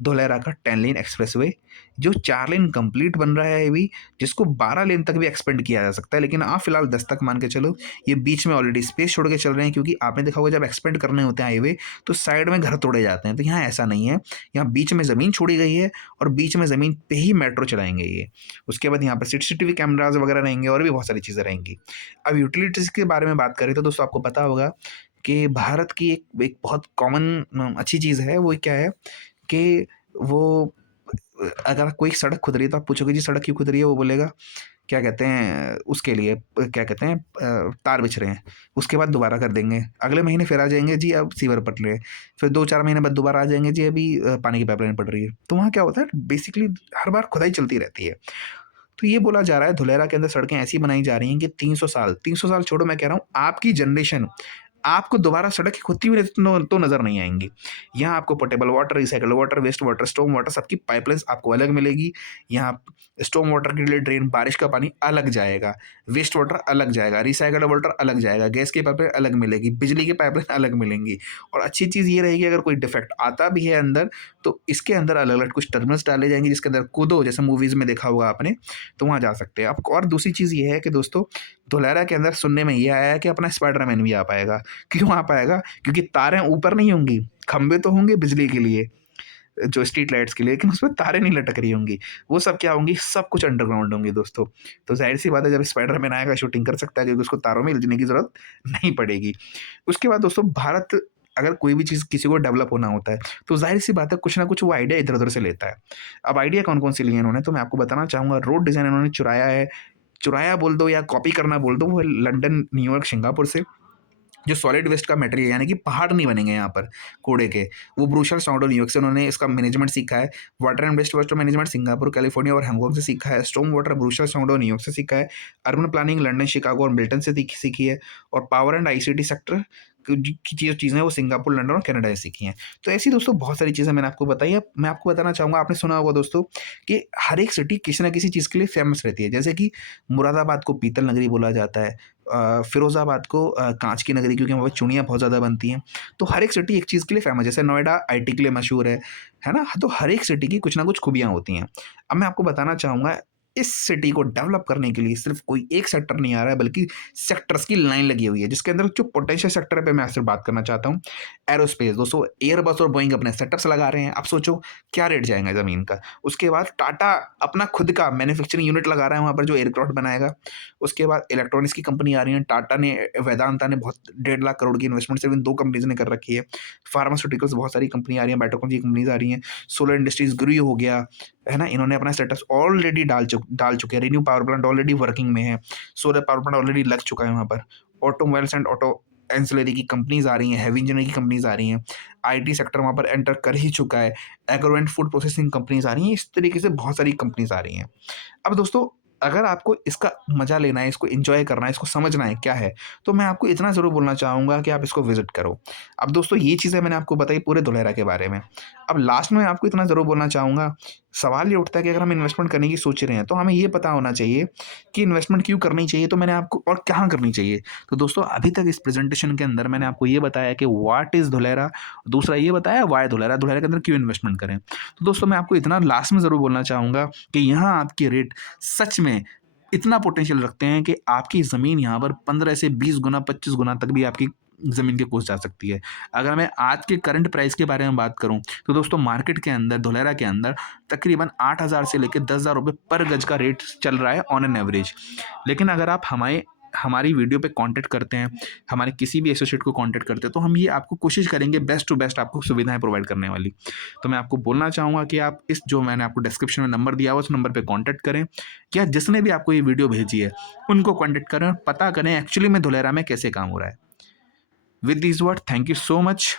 धुलेरा का 10 लेन एक्सप्रेसवे, जो 4 लेन कंप्लीट बन रहा है अभी, जिसको 12 लेन तक भी एक्सपेंड किया जा सकता है, लेकिन आप फिलहाल 10 तक मान के चलो। ये बीच में ऑलरेडी स्पेस छोड़ के चल रहे हैं, क्योंकि आपने देखा होगा जब एक्सपेंड करने होते हैं हाईवे तो साइड में घर तोड़े जाते हैं, तो यहाँ ऐसा नहीं है। यहाँ बीच में ज़मीन छोड़ी गई है और बीच में ज़मीन पे ही मेट्रो चलाएंगे ये। उसके बाद यहाँ पर सीसीटीवी कैमराज वगैरह रहेंगे और भी बहुत सारी चीज़ें रहेंगी। अब यूटिलिटीज़ के बारे में बात करें तो दोस्तों आपको पता होगा कि भारत की एक एक बहुत कॉमन अच्छी चीज़ है, वो क्या है कि वो अगर कोई सड़क खुद रही है तो आप पूछोगे जी सड़क क्यों खुद रही है? वो बोलेगा क्या कहते हैं उसके लिए, क्या कहते हैं, तार बिछ रहे हैं। उसके बाद दोबारा कर देंगे। अगले महीने फिर आ जाएँगे जी अब सीवर पट रहे हैं। फिर 2-4 महीने बाद दोबारा आ जाएँगे जी अभी पानी की पाइपलाइन पड़ रही है। तो वहाँ क्या होता है, बेसिकली हर बार खुदाई चलती रहती है। तो ये बोला जा रहा है धुलेरा के अंदर सड़कें ऐसी बनाई जा रही हैं कि 300 साल छोड़ो, मैं कह रहा हूँ आपकी जनरेशन आपको दोबारा सड़क होती हुई तो नज़र नहीं आएँगी। यहाँ आपको portable water, recycled water, waste water, storm water सबकी पाइपलाइन्स आपको अलग मिलेगी। यहाँ स्टॉर्म वाटर के लिए ड्रेन, बारिश का पानी अलग जाएगा, वेस्ट वाटर अलग जाएगा, रिसाइक्ल्ड वाटर अलग जाएगा, गैस की पाइपलाइन अलग मिलेगी, बिजली की पाइपलाइन अलग मिलेंगी। और अच्छी चीज़ ये रहेगी, अगर कोई डिफेक्ट आता भी है अंदर, तो इसके अंदर अलग-अलग कुछ टर्मिनल्स डाले जाएँगे जिसके अंदर कूदो, जैसे मूवीज़ में देखा होगा आपने, तो वहाँ जा सकते हैं आप। और दूसरी चीज़ ये है कि दोस्तों, धुलेरा के अंदर सुनने में ये आया है कि अपना स्पाइडरमैन भी आ पाएगा। क्यों आ पाएगा? क्योंकि तारें ऊपर नहीं होंगी, खंभे तो होंगे बिजली के लिए, जो स्ट्रीट लाइट्स के लिए, लेकिन उसमें तारें नहीं लटक रही होंगी। वो सब क्या होंगी? सब कुछ अंडरग्राउंड होंगी दोस्तों। तो ज़ाहिर-सी बात है, जब स्पाइडरमैन आएगा शूटिंग कर सकता है, क्योंकि उसको तारों में उलझने की ज़रूरत नहीं पड़ेगी। उसके बाद दोस्तों, भारत अगर कोई भी चीज़ किसी को डेवलप होना होता है, तो ज़ाहिर-सी बात है कुछ ना कुछ वो आइडिया इधर-उधर से लेता है। अब आइडिया कौन-कौन से लिए इन्होंने, तो मैं आपको बताना चाहूँगा। रोड डिज़ाइन इन्होंने चुराया है, चुराया बोल दो या कॉपी करना बोल दो, वो है लंदन, न्यूयॉर्क, सिंगापुर से। जो सॉलिड वेस्ट का मटेरियल, यानी कि पहाड़ नहीं बनेंगे यहाँ पर कूड़े के, वो ब्रूशल साउंड और न्यूयॉर्क से उन्होंने इसका मैनेजमेंट सीखा है। Water and waste water management Singapore, California और हैंगकांग से सीखा है। स्टॉर्म वाटर ब्रूशल साउंड और न्यूयॉर्क से सीखा है। अर्बन प्लानिंग लंदन, शिकागो और मिल्टन से सीखी है। और पावर एंड आईसीटी सेक्टर की जो चीज़ें हैं वो सिंगापुर, लंदन और कनाडा से सीखी हैं। तो ऐसी दोस्तों बहुत सारी चीज़ें मैंने आपको बताई है। मैं आपको बताना चाहूँगा, आपने सुना होगा दोस्तों कि हर एक सिटी किसी न किसी चीज़ के लिए फेमस रहती है। जैसे कि मुरादाबाद को पीतल नगरी बोला जाता है, फिरोज़ाबाद को काँच की नगरी, क्योंकि वहाँ पे चूड़ियाँ बहुत ज़्यादा बनती हैं। तो हर एक सिटी एक चीज़ के लिए फ़ेमस, जैसे नोएडा आईटी के लिए मशहूर है ना? तो हर एक सिटी की कुछ ना कुछ खूबियाँ होती हैं। अब मैं आपको बताना चाहूँगा, इस सिटी को डेवलप करने के लिए सिर्फ़ कोई एक सेक्टर नहीं आ रहा है, बल्कि सेक्टर्स की लाइन लगी हुई है, जिसके अंदर जो पोटेंशियल सेक्टर पे मैं आपसे बात करना चाहता हूँ, एरोस्पेस। दोस्तों, एयरबस और बोइंग अपने सेटअप्स लगा रहे हैं। अब सोचो क्या रेट जाएगा ज़मीन का। उसके बाद टाटा अपना खुद का मैन्युफैक्चरिंग यूनिट लगा रहा है वहाँ पर, जो एयरक्राफ्ट बनाएगा। उसके बाद इलेक्ट्रॉनिक्स की कंपनी आ रही हैं। टाटा ने, वेदांता ने बहुत 1.5 लाख करोड़ की इन्वेस्टमेंट सिर्फ इन 2 कंपनीज़ ने कर रखी है। फार्मास्यूटिकल्स बहुत सारी कंपनी आ रही हैं, बायोटेक्नोलॉजी कंपनीज़ आ रही हैं। सोलर इंडस्ट्रीज़ ग्रू हो गया, है ना? इन्होंने अपना सेटअप्स ऑलरेडी डाल चुके हैं। Renew power plant already working में है। सोलर पावर प्लांट ऑलरेडी लग चुका है वहाँ पर। ऑटोमोबाइल्स एंड ऑटो एंसिलरी की कंपनीज़ आ रही हैं, हेवी इंजीनियरिंग की कंपनीज़ आ रही हैं। आईटी सेक्टर वहाँ पर एंटर कर ही चुका है। Agro and food processing companies आ रही हैं। इस तरीके से बहुत सारी कंपनीज़ आ रही हैं। अब दोस्तों, अगर आपको इसका मज़ा लेना है, इसको एन्जॉय करना है, इसको समझना है क्या है, तो मैं आपको इतना ज़रूर बोलना चाहूँगा कि आप इसको विज़िट करो। अब दोस्तों, ये चीज़ें मैंने आपको बताई पूरे धुलेरा के बारे में। अब लास्ट में आपको इतना ज़रूर बोलना चाहूँगा, सवाल ये उठता है कि अगर हम इन्वेस्टमेंट करने की सोच रहे हैं, तो हमें ये पता होना चाहिए कि इन्वेस्टमेंट क्यों करनी चाहिए, तो मैंने आपको और कहाँ करनी चाहिए। तो दोस्तों, अभी तक इस प्रेज़ेंटेशन के अंदर मैंने आपको ये बताया कि व्हाट इज़ धुलेरा, दूसरा ये बताया व्हाय धुलेरा, धुलेरा के अंदर क्यों इन्वेस्टमेंट करें। तो दोस्तों, मैं आपको इतना लास्ट में ज़रूर बोलना चाहूँगा कि यहाँ आपके रेट सच में इतना पोटेंशियल रखते हैं कि आपकी ज़मीन यहाँ पर 15 से 20 गुना, 25 गुना तक भी आपकी ज़मीन की कॉस्ट जा सकती है। अगर मैं आज के करंट प्राइस के बारे में बात करूँ, तो दोस्तों मार्केट के अंदर, धुलेरा के अंदर तकरीबन 8,000 से लेके 10,000 रुपए पर गज का रेट चल रहा है ऑन एन एवरेज। लेकिन अगर आप हमारी वीडियो पे कॉन्टैक्ट करते हैं, हमारे किसी भी एसोसिएट को कॉन्टैक्ट करते हैं, तो हम ये आपको कोशिश करेंगे बेस्ट टू बेस्ट आपको सुविधाएँ प्रोवाइड करने वाली। तो मैं आपको बोलना चाहूँगा कि आप इस, जो मैंने आपको डिस्क्रिप्शन में नंबर दिया हुआ, उस नंबर पे कॉन्टैक्ट करें, या जिसने भी आपको ये वीडियो भेजी है, उनको कॉन्टैक्ट करें और पता करें एक्चुअली में धुलेरा में कैसे काम हो रहा है। With this word, thank you so much.